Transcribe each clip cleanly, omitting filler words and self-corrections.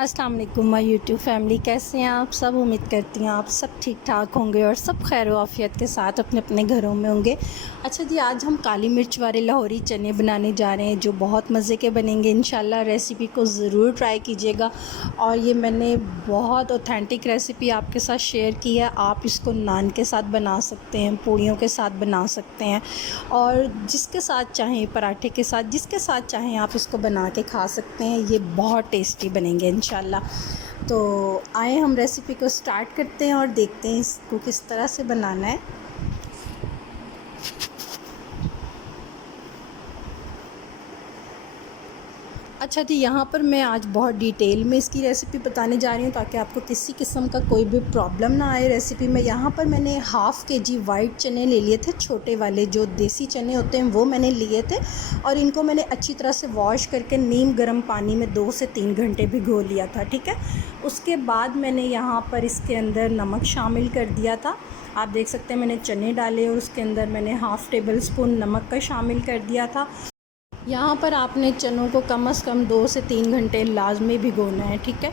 अस्सलाम वालेकुम my YouTube family, कैसे हैं आप सब। उम्मीद करती हैं आप सब ठीक ठाक होंगे और सब खैर आफियत के साथ अपने अपने घरों में होंगे। अच्छा जी, आज हम काली मिर्च वाले लाहौरी चने बनाने जा रहे हैं जो बहुत मज़े के बनेंगे इंशाल्लाह। रेसिपी को ज़रूर ट्राई कीजिएगा और ये मैंने बहुत ऑथेंटिक रेसिपी आपके साथ शेयर की है। आप इसको नान के साथ बना सकते हैं, पूड़ियों के साथ बना सकते हैं और जिसके साथ चाहें, पराठे के साथ, जिसके साथ चाहें आप इसको बना के खा सकते हैं। ये बहुत टेस्टी बनेंगे इंशाल्लाह। तो आए हम रेसिपी को स्टार्ट करते हैं और देखते हैं इसको किस तरह से बनाना है। अच्छा जी, यहाँ पर मैं आज बहुत डिटेल में इसकी रेसिपी बताने जा रही हूँ ताकि आपको किसी किस्म का कोई भी प्रॉब्लम ना आए रेसिपी में। यहाँ पर मैंने हाफ़ केजी वाइट चने ले लिए थे, छोटे वाले जो देसी चने होते हैं वो मैंने लिए थे और इनको मैंने अच्छी तरह से वॉश करके नीम गर्म पानी में 2 से 3 घंटे भिगो लिया था। ठीक है, उसके बाद मैंने यहाँ पर इसके अंदर नमक शामिल कर दिया था। आप देख सकते हैं मैंने चने डाले और उसके अंदर मैंने हाफ़ टेबल स्पून नमक का शामिल कर दिया था। यहाँ पर आपने चनों को कम से कम 2 से 3 घंटे लाजमी भिगोना है। ठीक है,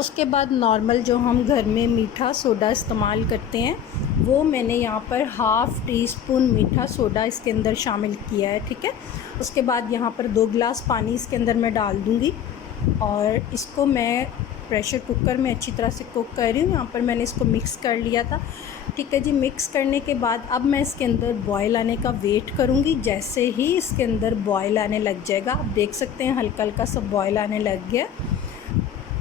उसके बाद नॉर्मल जो हम घर में मीठा सोडा इस्तेमाल करते हैं वो मैंने यहाँ पर हाफ़ टी स्पून मीठा सोडा इसके अंदर शामिल किया है। ठीक है, उसके बाद यहाँ पर 2 गिलास पानी इसके अंदर मैं डाल दूँगी और इसको मैं प्रेशर कुकर में अच्छी तरह से कुक कर रही हूँ। यहाँ पर मैंने इसको मिक्स कर लिया था। ठीक है जी, मिक्स करने के बाद अब मैं इसके अंदर बॉयल आने का वेट करूँगी। जैसे ही इसके अंदर बॉयल आने लग जाएगा, आप देख सकते हैं हल्का हल्का सा बॉयल आने लग गया।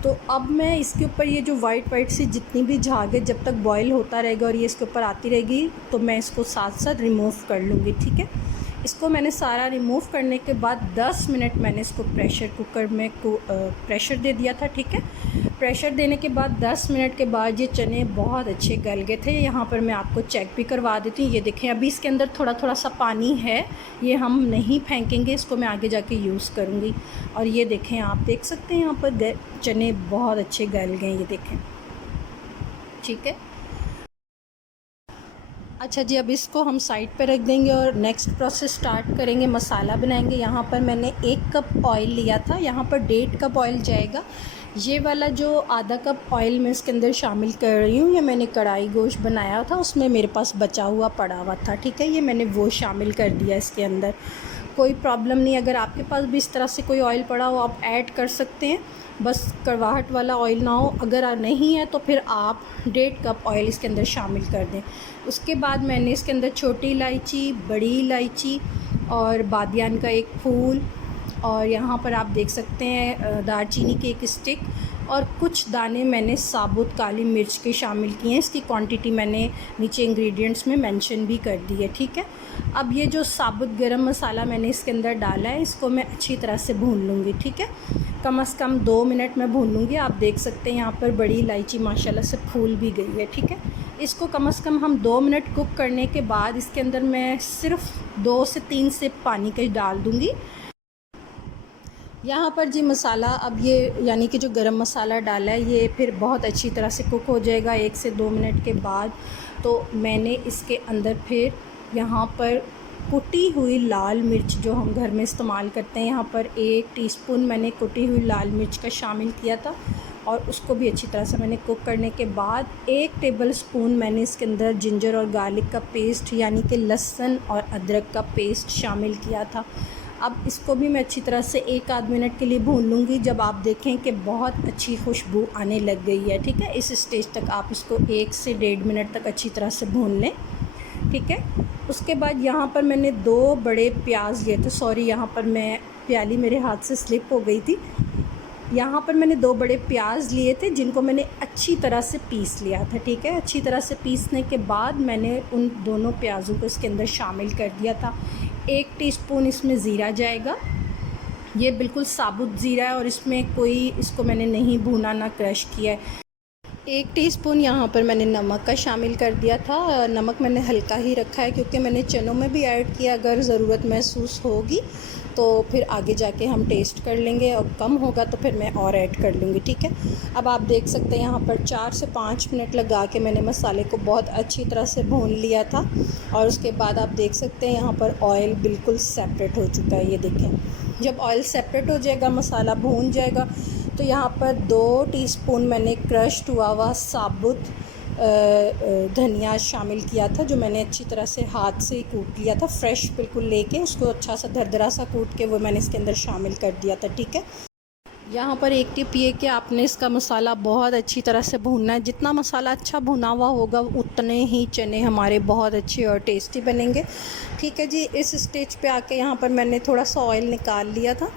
तो अब मैं इसके ऊपर ये जो वाइट सी जितनी भी झाग है, जब तक बॉयल होता रहेगा और ये इसके ऊपर आती रहेगी तो मैं इसको साथ साथ रिमूव कर लूँगी। ठीक है, इसको मैंने सारा रिमूव करने के बाद 10 मिनट मैंने इसको प्रेशर कुकर में प्रेशर दे दिया था। ठीक है, प्रेशर देने के बाद 10 मिनट के बाद ये चने बहुत अच्छे गल गए थे। यहाँ पर मैं आपको चेक भी करवा देती हूँ। ये देखें, अभी इसके अंदर थोड़ा थोड़ा सा पानी है, ये हम नहीं फेंकेंगे, इसको मैं आगे जाके यूज़ करूँगी। और ये देखें, आप देख सकते हैं यहाँ पर चने बहुत अच्छे गल गए, ये देखें। ठीक है, अच्छा जी, अब इसको हम साइड पे रख देंगे और नेक्स्ट प्रोसेस स्टार्ट करेंगे, मसाला बनाएंगे। यहाँ पर मैंने 1 कप ऑयल लिया था, यहाँ पर 1.5 कप ऑयल जाएगा। ये वाला जो आधा कप ऑयल मैं इसके अंदर शामिल कर रही हूँ, ये मैंने कढ़ाई गोश्त बनाया था, उसमें मेरे पास बचा हुआ पड़ा हुआ था। ठीक है, ये मैंने वो शामिल कर दिया इसके अंदर। कोई प्रॉब्लम नहीं, अगर आपके पास भी इस तरह से कोई ऑयल पड़ा हो आप ऐड कर सकते हैं, बस कड़वाहट वाला ऑयल ना हो। अगर नहीं है तो फिर आप 1.5 कप ऑयल इसके अंदर शामिल कर दें। उसके बाद मैंने इसके अंदर छोटी इलायची, बड़ी इलायची और बादियान का एक फूल और यहाँ पर आप देख सकते हैं दालचीनी की एक स्टिक और कुछ दाने मैंने साबुत काली मिर्च के शामिल किए हैं। इसकी क्वांटिटी मैंने नीचे इंग्रेडिएंट्स में मेंशन भी कर दी है। ठीक है, अब ये जो साबुत गरम मसाला मैंने इसके अंदर डाला है, इसको मैं अच्छी तरह से भून लूँगी। ठीक है, कम से कम 2 मिनट मैं भून लूँगी। आप देख सकते हैं यहाँ पर बड़ी इलायची माशाल्लाह से फूल भी गई है। ठीक है, इसको कम से कम हम 2 मिनट कुक करने के बाद इसके अंदर मैं सिर्फ 2 से 3 सिप पानी के डाल दूँगी। यहाँ पर जी मसाला, अब ये यानी कि जो गरम मसाला डाला है ये फिर बहुत अच्छी तरह से कुक हो जाएगा 1 से 2 मिनट के बाद। तो मैंने इसके अंदर फिर यहाँ पर कुटी हुई लाल मिर्च जो हम घर में इस्तेमाल करते हैं, यहाँ पर 1 टीस्पून मैंने कुटी हुई लाल मिर्च का शामिल किया था और उसको भी अच्छी तरह से मैंने कुक करने के बाद 1 टेबल स्पून मैंने इसके अंदर जिंजर और गार्लिक का पेस्ट यानी कि लहसुन और अदरक का पेस्ट शामिल किया था। अब इसको भी मैं अच्छी तरह से 1 आध मिनट के लिए भून लूँगी। जब आप देखें कि बहुत अच्छी खुशबू आने लग गई है, ठीक है, इस स्टेज तक आप इसको 1 से 1.5 मिनट तक अच्छी तरह से भून लें। ठीक है, उसके बाद यहाँ पर मैंने 2 बड़े प्याज लिए थे, सॉरी यहाँ पर मैं प्याली मेरे हाथ से स्लिप हो गई थी। यहाँ पर मैंने 2 बड़े प्याज लिए थे जिनको मैंने अच्छी तरह से पीस लिया था। ठीक है, अच्छी तरह से पीसने के बाद मैंने उन दोनों प्याज़ों को इसके अंदर शामिल कर दिया था। 1 टीस्पून इसमें ज़ीरा जाएगा, ये बिल्कुल साबुत ज़ीरा है और इसमें कोई, इसको मैंने नहीं भूना ना क्रश किया है। 1 टीस्पून यहाँ पर मैंने नमक का शामिल कर दिया था। नमक मैंने हल्का ही रखा है क्योंकि मैंने चनों में भी ऐड किया, अगर ज़रूरत महसूस होगी तो फिर आगे जाके हम टेस्ट कर लेंगे, और कम होगा तो फिर मैं और ऐड कर लूँगी, ठीक है। अब आप देख सकते हैं यहाँ पर 4 से 5 मिनट लगा के मैंने मसाले को बहुत अच्छी तरह से भून लिया था। और उसके बाद आप देख सकते हैं यहाँ पर ऑयल बिल्कुल सेपरेट हो चुका है, ये देखें। जब ऑयल सेपरेट हो जाएगा, मसाला भून जाएगा, तो यहाँ पर 2 टीस्पून मैंने क्रश्ड हुआ हुआ साबुत धनिया शामिल किया था, जो मैंने अच्छी तरह से हाथ से कूट लिया था, फ्रेश बिल्कुल लेके उसको अच्छा सा दरदरा सा कूट के वो मैंने इसके अंदर शामिल कर दिया था, ठीक है। यहाँ पर एक टिप ये कि आपने इसका मसाला बहुत अच्छी तरह से भूनना है। जितना मसाला अच्छा भुना हुआ होगा उतने ही चने हमारे बहुत अच्छे और टेस्टी बनेंगे, ठीक है जी। इस स्टेज पे आके यहाँ पर मैंने थोड़ा सा ऑयल निकाल लिया था,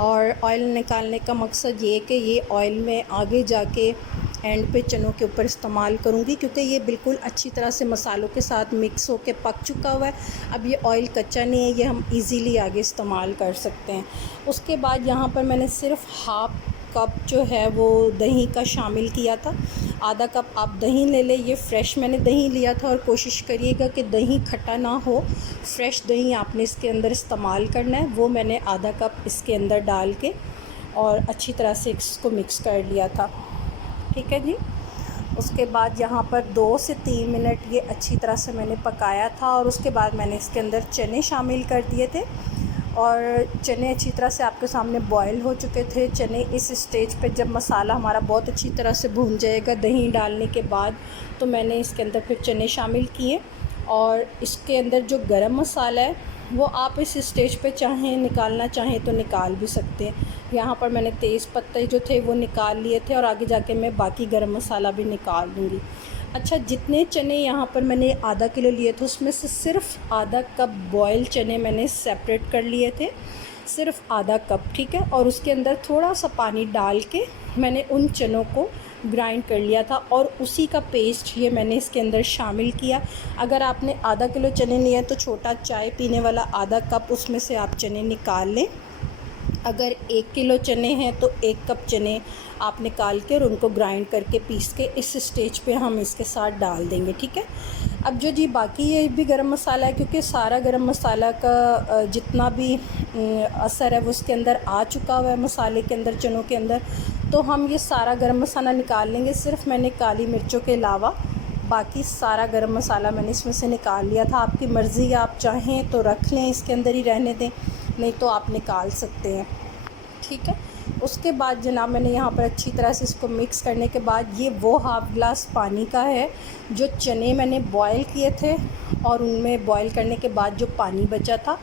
और ऑयल निकालने का मकसद ये कि ये ऑयल में आगे जाके एंड पे चनों के ऊपर इस्तेमाल करूँगी, क्योंकि ये बिल्कुल अच्छी तरह से मसालों के साथ मिक्स होके पक चुका हुआ है। अब ये ऑयल कच्चा नहीं है, ये हम इजीली आगे इस्तेमाल कर सकते हैं। उसके बाद यहाँ पर मैंने सिर्फ हाफ़ कप जो है वो दही का शामिल किया था। आधा कप आप दही ले लें, ये फ़्रेश मैंने दही लिया था, और कोशिश करिएगा कि दही खट्टा ना हो, फ्रेश दही आपने इसके अंदर इस्तेमाल करना है। वो मैंने आधा कप इसके अंदर डाल के और अच्छी तरह से इसको मिक्स कर लिया था, ठीक है जी। उसके बाद यहाँ पर 2 से 3 मिनट ये अच्छी तरह से मैंने पकाया था, और उसके बाद मैंने इसके अंदर चने शामिल कर दिए थे, और चने अच्छी तरह से आपके सामने बॉयल हो चुके थे। चने इस स्टेज पे जब मसाला हमारा बहुत अच्छी तरह से भून जाएगा दही डालने के बाद, तो मैंने इसके अंदर फिर चने शामिल किए, और इसके अंदर जो गरम मसाला है वो आप इस स्टेज पे चाहें निकालना चाहें तो निकाल भी सकते हैं। यहाँ पर मैंने तेज़ पत्ते जो थे वो निकाल लिए थे, और आगे जाके मैं बाकी गरम मसाला भी निकाल दूँगी। अच्छा, जितने चने यहाँ पर मैंने आधा किलो लिए थे, उसमें से सिर्फ आधा कप बॉयल चने मैंने सेपरेट कर लिए थे, सिर्फ आधा कप, ठीक है। और उसके अंदर थोड़ा सा पानी डाल के मैंने उन चनों को ग्राइंड कर लिया था, और उसी का पेस्ट ये मैंने इसके अंदर शामिल किया। अगर आपने आधा किलो चने लिए हैं तो छोटा चाय पीने वाला आधा कप उसमें से आप चने निकाल लें। अगर 1 किलो चने हैं तो 1 कप चने आप निकाल के और उनको ग्राइंड करके पीस के इस स्टेज पे हम इसके साथ डाल देंगे, ठीक है। अब जो जी बाकी ये भी गरम मसाला है, क्योंकि सारा गरम मसाला का जितना भी असर है वो उसके अंदर आ चुका हुआ है मसाले के अंदर, चनों के अंदर, तो हम ये सारा गरम मसाला निकाल लेंगे। सिर्फ मैंने काली मिर्चों के अलावा बाकी सारा गरम मसाला मैंने इसमें से निकाल लिया था। आपकी मर्ज़ी है, आप चाहें तो रख लें, इसके अंदर ही रहने दें, नहीं तो आप निकाल सकते हैं, ठीक है। उसके बाद जनाब मैंने यहाँ पर अच्छी तरह से इसको मिक्स करने के बाद, ये वो हाफ़ ग्लास पानी का है जो चने मैंने बॉयल किए थे, और उनमें बॉयल करने के बाद जो पानी बचा था,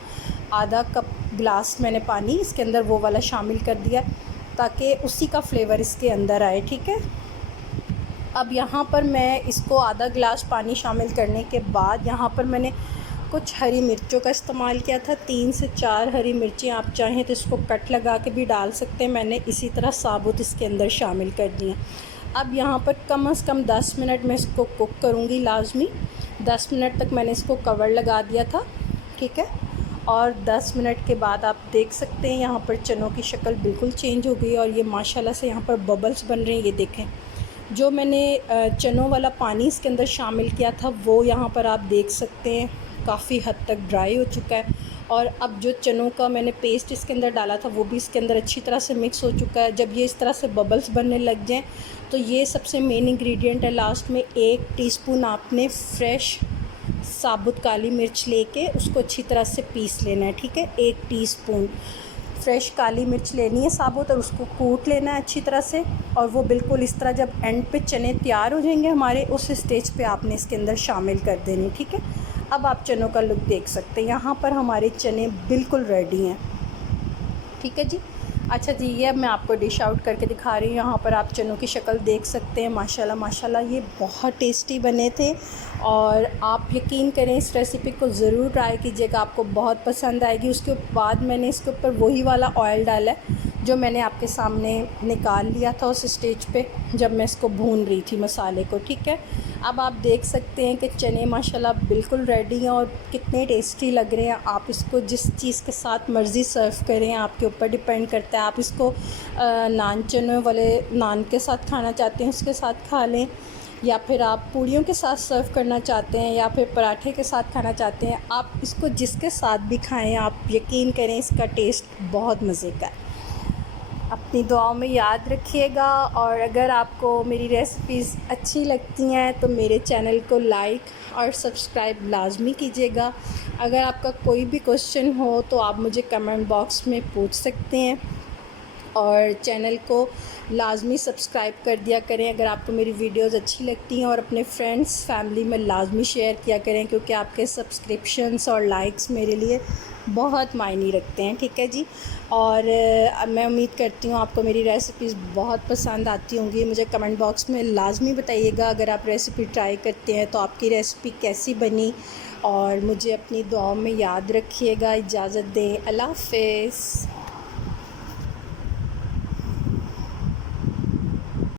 आधा कप ग्लास मैंने पानी इसके अंदर वो वाला शामिल कर दिया, ताकि उसी का फ्लेवर इसके अंदर आए, ठीक है। अब यहाँ पर मैं इसको आधा गिलास पानी शामिल करने के बाद यहाँ पर मैंने कुछ हरी मिर्चों का इस्तेमाल किया था। 3 से 4 हरी मिर्चें आप चाहें तो इसको कट लगा के भी डाल सकते हैं, मैंने इसी तरह साबुत इसके अंदर शामिल कर दिए। अब यहाँ पर कम से कम 10 मिनट मैं इसको कुक करूँगी लाजमी। 10 मिनट तक मैंने इसको कवर लगा दिया था, ठीक है। और 10 मिनट के बाद आप देख सकते हैं यहाँ पर चनों की शक्ल बिल्कुल चेंज हो गई, और ये माशाल्लाह से यहाँ पर बबल्स बन रहे हैं। ये देखें, जो मैंने चनों वाला पानी इसके अंदर शामिल किया था वो यहाँ पर आप देख सकते हैं काफ़ी हद तक ड्राई हो चुका है, और अब जो चनों का मैंने पेस्ट इसके अंदर डाला था वो भी इसके अंदर अच्छी तरह से मिक्स हो चुका है। जब ये इस तरह से बबल्स बनने लग जाएं तो ये सबसे मेन इंग्रेडिएंट है। लास्ट में 1 टीस्पून आपने फ्रेश साबुत काली मिर्च लेके उसको अच्छी तरह से पीस लेना है, ठीक है। 1 टीस्पून फ्रेश काली मिर्च लेनी है साबुत, और उसको कूट लेना है अच्छी तरह से, और वो बिल्कुल इस तरह जब एंड पे चने तैयार हो जाएंगे हमारे, उस स्टेज पे आपने इसके अंदर शामिल कर देनी, ठीक है। अब आप चनों का लुक देख सकते हैं, यहाँ पर हमारे चने बिल्कुल रेडी हैं, ठीक है जी। अच्छा जी, ये अब मैं आपको डिश आउट करके दिखा रही हूँ। यहाँ पर आप चनों की शक्ल देख सकते हैं, माशाल्लाह माशाल्लाह ये बहुत टेस्टी बने थे, और आप यकीन करें इस रेसिपी को ज़रूर ट्राई कीजिएगा, आपको बहुत पसंद आएगी। उसके बाद मैंने इसके ऊपर वही वाला ऑयल डाला है जो मैंने आपके सामने निकाल लिया था उस स्टेज पे जब मैं इसको भून रही थी मसाले को, ठीक है। अब आप देख सकते हैं कि चने माशाल्लाह बिल्कुल रेडी हैं और कितने टेस्टी लग रहे हैं। आप इसको जिस चीज़ के साथ मर्ज़ी सर्व करें, आपके ऊपर डिपेंड करता है। आप इसको नान चने वाले नान के साथ खाना चाहते हैं उसके साथ खा लें, या फिर आप पूड़ियों के साथ सर्व करना चाहते हैं या फिर पराठे के साथ खाना चाहते हैं, आप इसको जिसके साथ भी खाएं, आप यकीन करें इसका टेस्ट बहुत मज़े का है। अपनी दुआओं में याद रखिएगा, और अगर आपको मेरी रेसिपीज़ अच्छी लगती हैं तो मेरे चैनल को लाइक और सब्सक्राइब लाजमी कीजिएगा। अगर आपका कोई भी क्वेश्चन हो तो आप मुझे कमेंट बॉक्स में पूछ सकते हैं, और चैनल को लाजमी सब्सक्राइब कर दिया करें अगर आपको मेरी वीडियोस अच्छी लगती हैं, और अपने फ्रेंड्स फैमिली में लाजमी शेयर किया करें, क्योंकि आपके सब्सक्रिप्शंस और लाइक्स मेरे लिए बहुत मायने रखते हैं। ठीक है जी। और मैं उम्मीद करती हूँ आपको मेरी रेसिपीज़ बहुत पसंद आती होंगी। मुझे कमेंट बॉक्स में लाजमी बताइएगा अगर आप रेसिपी ट्राई करते हैं तो आपकी रेसिपी कैसी बनी, और मुझे अपनी दुआओं में याद रखिएगा। इजाज़त दें, अल्लाह हाफ़िज़।